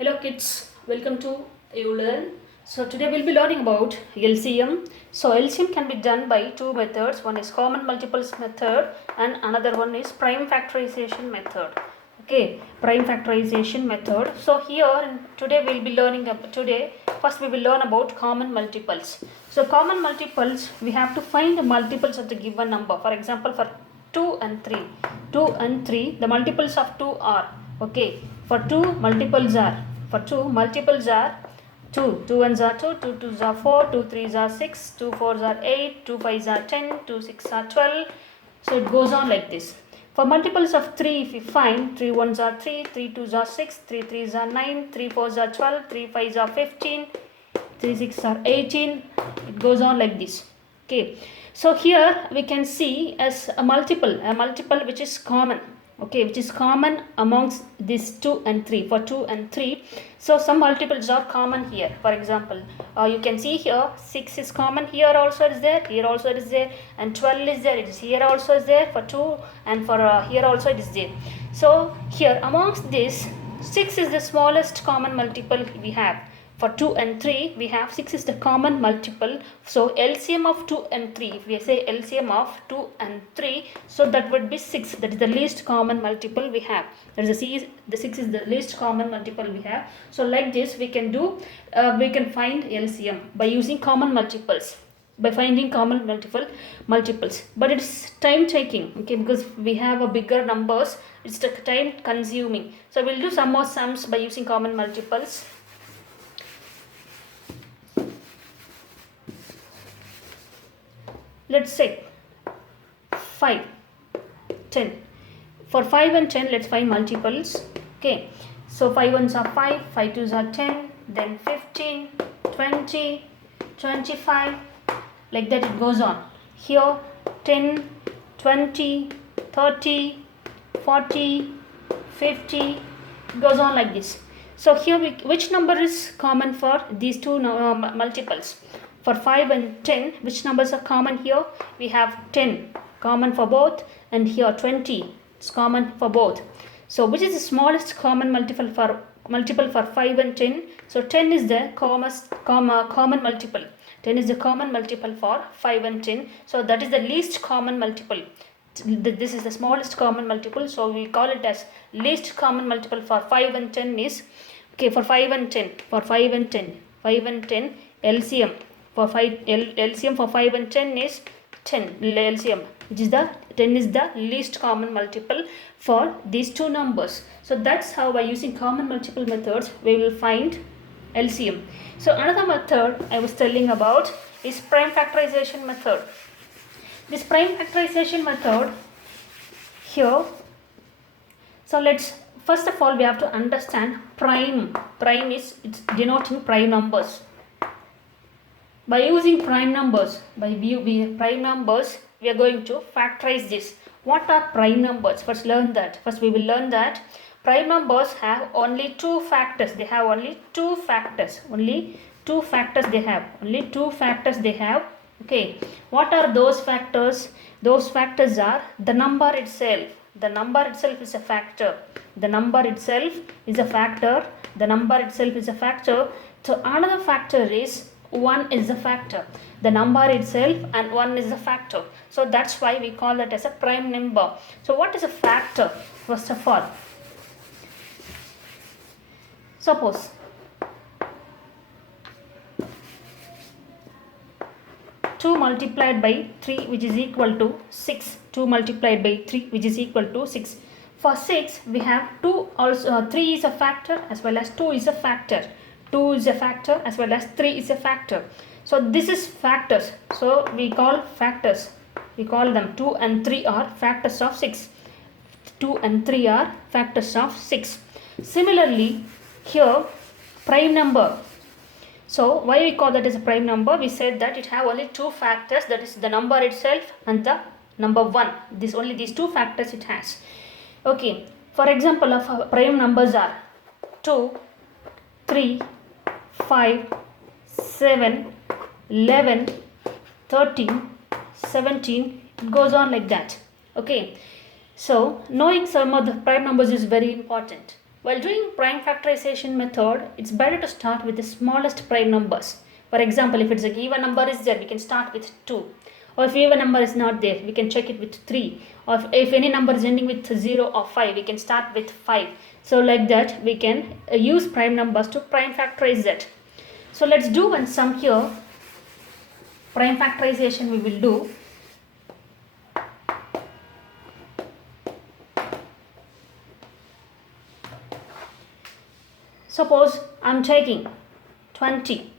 Hello kids, welcome to ULearn. So today we'll be learning about LCM. So LCM can be done by two methods. One is common multiples method and another one is prime factorization method. Okay, prime factorization method. So today we'll be learning first we will learn about common multiples. So common multiples, we have to find the multiples of the given number. For example, for 2 and 3. 2 and 3, the multiples of 2 are, okay, for 2 multiples are 2, 2 ones are 2, 2 twos are 4, 2 threes are 6, 2 fours are 8, 2 fives are 10, 2 sixes are 12. So it goes on like this. For multiples of 3, if you find 3 ones are 3, 3 twos are 6, 3 threes are 9, 3 fours are 12, 3 fives are 15, 3 sixes are 18. It goes on like this. Okay. So here we can see as a multiple which is common. Okay, which is common amongst these 2 and 3. For 2 and 3, so some multiples are common here. For example, you can see here 6 is common, here also it is there, here also it is there, and 12 is there, it is here also is there for 2, and for here also it is there. So here amongst this, 6 is the smallest common multiple we have. For 2 and 3, we have 6 is the common multiple. So LCM of 2 and 3, if we say LCM of 2 and 3, so that would be 6. That is the least common multiple we have. That is the 6 is the least common multiple we have. So like this we can do, we can find LCM by using common multiples. By finding common multiples, but it's time taking, okay, because we have a bigger numbers, it's the time consuming. So we'll do some more sums by using common multiples. Let's say 5, 10. For 5 and 10, let's find multiples. Okay, so 5 ones are 5, 5 twos are 10, then 15, 20, 25, like that it goes on. Here 10, 20, 30, 40, 50, it goes on like this. So here which number is common for these two multiples? For 5 and 10, which numbers are common here? We have 10 common for both, and here 20 is common for both. So which is the smallest common multiple for 5 and 10? So 10 is the common multiple. 10 is the common multiple for 5 and 10. So that is the least common multiple. This is the smallest common multiple. So we call it as least common multiple for 5 and 10 is, okay, for 5 and 10. For 5 and 10 LCM. For LCM for 5 and 10 is 10 LCM, which is the 10 is the least common multiple for these two numbers. So that's how by using common multiple methods we will find LCM. So another method I was telling about is prime factorization method. This prime factorization method here, so let's first of all we have to understand prime. Prime is, it's denoting prime numbers. By using prime numbers, we are going to factorize this. What are prime numbers? First we will learn that prime numbers have only two factors. They have only two factors. Okay. What are those factors? Those factors are the number itself. The number itself is a factor. So another factor is 1 is a factor. The number itself and 1 is a factor. So that's why we call that as a prime number. So what is a factor? First of all, suppose 2 multiplied by 3 which is equal to 6. 2 multiplied by 3 which is equal to 6. For 6 we have 2 also, 3 is a factor as well as 2 is a factor. 2 is a factor as well as 3 is a factor. So this is factors. So we call factors. We call them 2 and 3 are factors of 6. 2 and 3 are factors of 6. Similarly, here prime number. So why we call that as a prime number? We said that it have only two factors, that is the number itself and the number 1. Only these two factors it has. Okay. For example of prime numbers are 2, 3, 5, 7, 11, 13, 17, it goes on like that. Okay. So knowing some of the prime numbers is very important. While doing prime factorization method, it's better to start with the smallest prime numbers. For example, if it's a given number is there, we can start with 2. Or if even number is not there, we can check it with 3. Or if any number is ending with 0 or 5, we can start with 5. So like that, we can use prime numbers to prime factorize that. So let's do one sum here. Prime factorization we will do. Suppose I'm taking 20.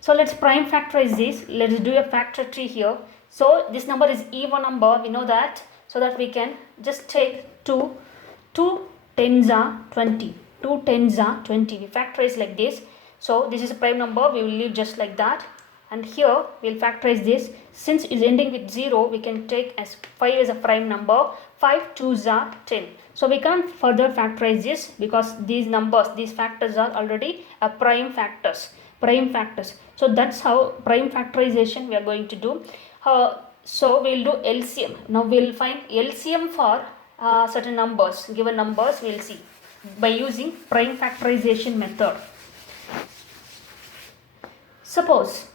So let's prime factorize this. Let's do a factor tree here. So this number is even number, we know that. So that we can just take 2 tens are 20. 2 tens are 20. We factorize like this. So this is a prime number, we will leave just like that. And here we will factorize this. Since it's ending with 0, we can take as 5 as a prime number. 5 2s are 10. So we can't further factorize this because these numbers, these factors are already a prime factors. So that's how prime factorization we are going to do. So we will do LCM. Now we will find LCM for certain numbers, given numbers we will see by using prime factorization method. Suppose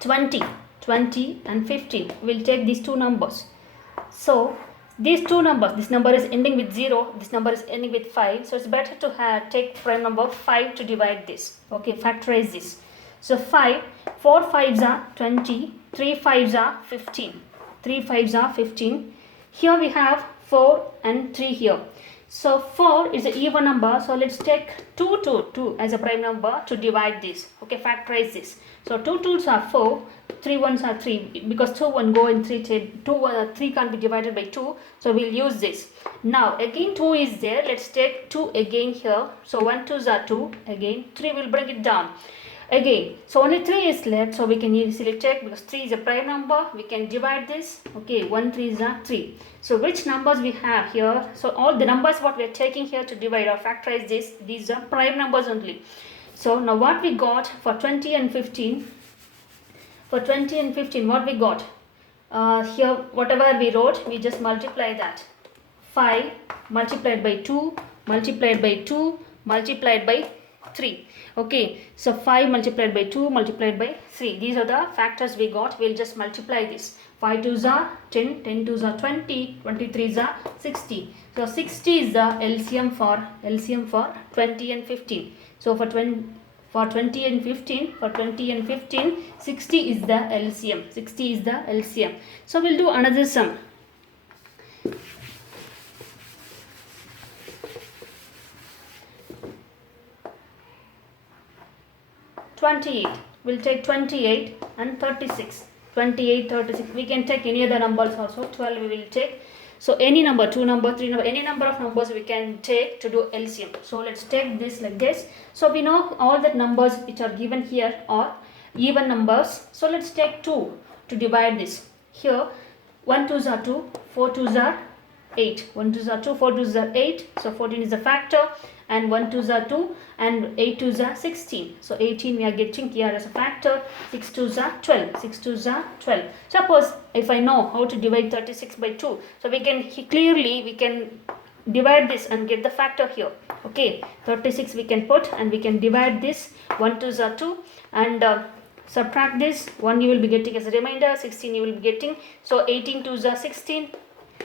20 and 15, we will take these two numbers. So these two numbers, this number is ending with 0, this number is ending with 5. So it's better to take prime number 5 to divide this. Okay, factorize this. So 4 5s are 20, 3 5s are 15. 3 5s are 15. Here we have 4 and 3 here. So 4 is an even number. So let's take 2 as a prime number to divide this. Okay, factorize this. So 2 2s are 4, 3 1s are 3 because 2 1 go in 3 3 can't be divided by 2. So we'll use this. Now again 2 is there. Let's take 2 again here. So 1 2s are 2 again. 3 will bring it down. Again, so only 3 is left, so we can easily check because 3 is a prime number. We can divide this. Okay, 1 3 is 3. So which numbers we have here? So all the numbers what we are taking here to divide or factorize this, these are prime numbers only. So now what we got for 20 and 15? For 20 and 15, what we got? Here, whatever we wrote, we just multiply that. 5 multiplied by 2, multiplied by 2, multiplied by 3. Okay, so 5 multiplied by 2 multiplied by 3. These are the factors we got. We'll just multiply this. 5 2s are 10, 10 2s are 20, 23s are 60. So 60 is the LCM for 20 and 15. So for 20 and 15, 60 is the LCM. 60 is the LCM. So we'll do another sum. 28. We'll take 28 and 36. 28, 36. We can take any other numbers also. 12 we will take. So any number, 2 number, 3 number, any number of numbers we can take to do LCM. So let's take this like this. So we know all the numbers which are given here are even numbers. So let's take 2 to divide this. Here 1 2s are 2, 4 2s are 8. 1 2s are 2, 4 2s are 8. So 14 is a factor and 1 2s are 2 and 8 2s are 16. So 18 we are getting here as a factor. 6 2s are 12. 6 2s are 12. Suppose if I know how to divide 36 by 2, so we can divide this and get the factor here. Okay, 36 we can put and we can divide this. 1 2s are 2 and subtract this. 1 you will be getting as a remainder. 16 you will be getting. So 18 2s are 16.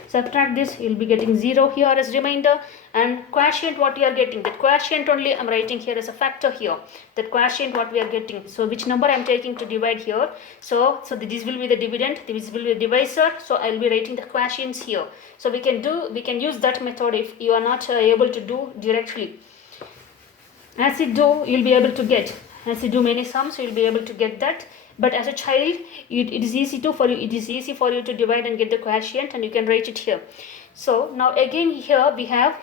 Subtract this, you will be getting 0 here as remainder, and quotient what we are getting, that quotient only I am writing here as a factor here, that quotient what we are getting. So which number I am taking to divide here, so this will be the dividend, this will be the divisor, so I will be writing the quotients here. So we can use that method if you are not able to do directly. As you do, you will be able to get, as you do many sums, you will be able to get that. But as a child, it is easy for you to divide and get the quotient, and you can write it here. So now again here we have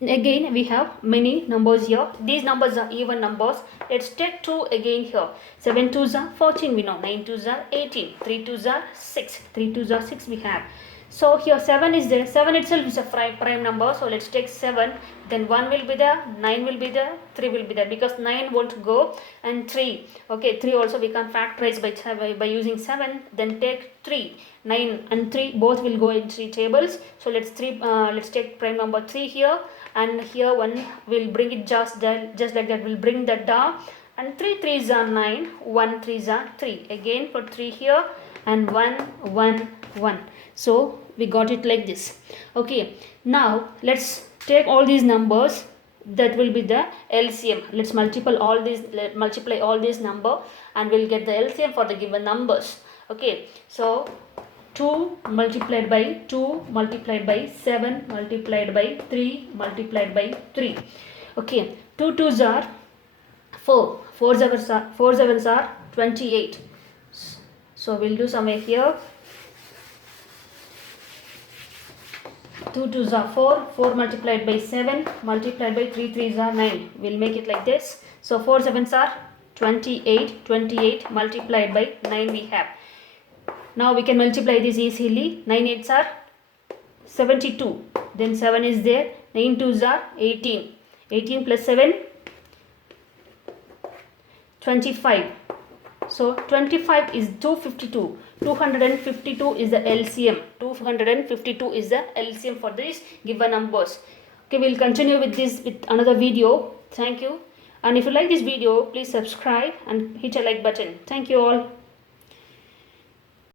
many numbers here. These numbers are even numbers. Let's take 2 again here. 7 2s are 14 we know. 9 2s are 18. 3 2s are 6. 3 2s are 6 we have. So here 7 is there. 7 itself is a prime number. So let's take 7. Then 1 will be there. 9 will be there. 3 will be there because 9 won't go. And 3. Okay, 3 also we can factorize by using 7. Then take 3. 9 and 3 both will go in 3 tables. So let's take prime number 3 here. and here 1 will bring it just like that, will bring that down, and 3 3s are 9, 1 3s are 3, again for 3 here, and 1 1 1. So we got it like this. Okay, now let's take all these numbers, that will be the LCM. Let's multiply all these number and we'll get the LCM for the given numbers. Okay, so 2 multiplied by 2 multiplied by 7 multiplied by 3 multiplied by 3. Okay, 2 2s are 4, 4 sevens are 28. So we'll do somewhere here. 2 2s are 4, 4 multiplied by 7 multiplied by 3 3s are 9. We'll make it like this. So 4 sevens are 28, 28 multiplied by 9 we have. Now we can multiply this easily. 9 8s are 72. Then 7 is there. 9 2s are 18. 18 plus 7, 25. So 25 is 252. 252 is the LCM. 252 is the LCM for these given numbers. Okay, we'll continue with this with another video. Thank you. And if you like this video, please subscribe and hit a like button. Thank you all.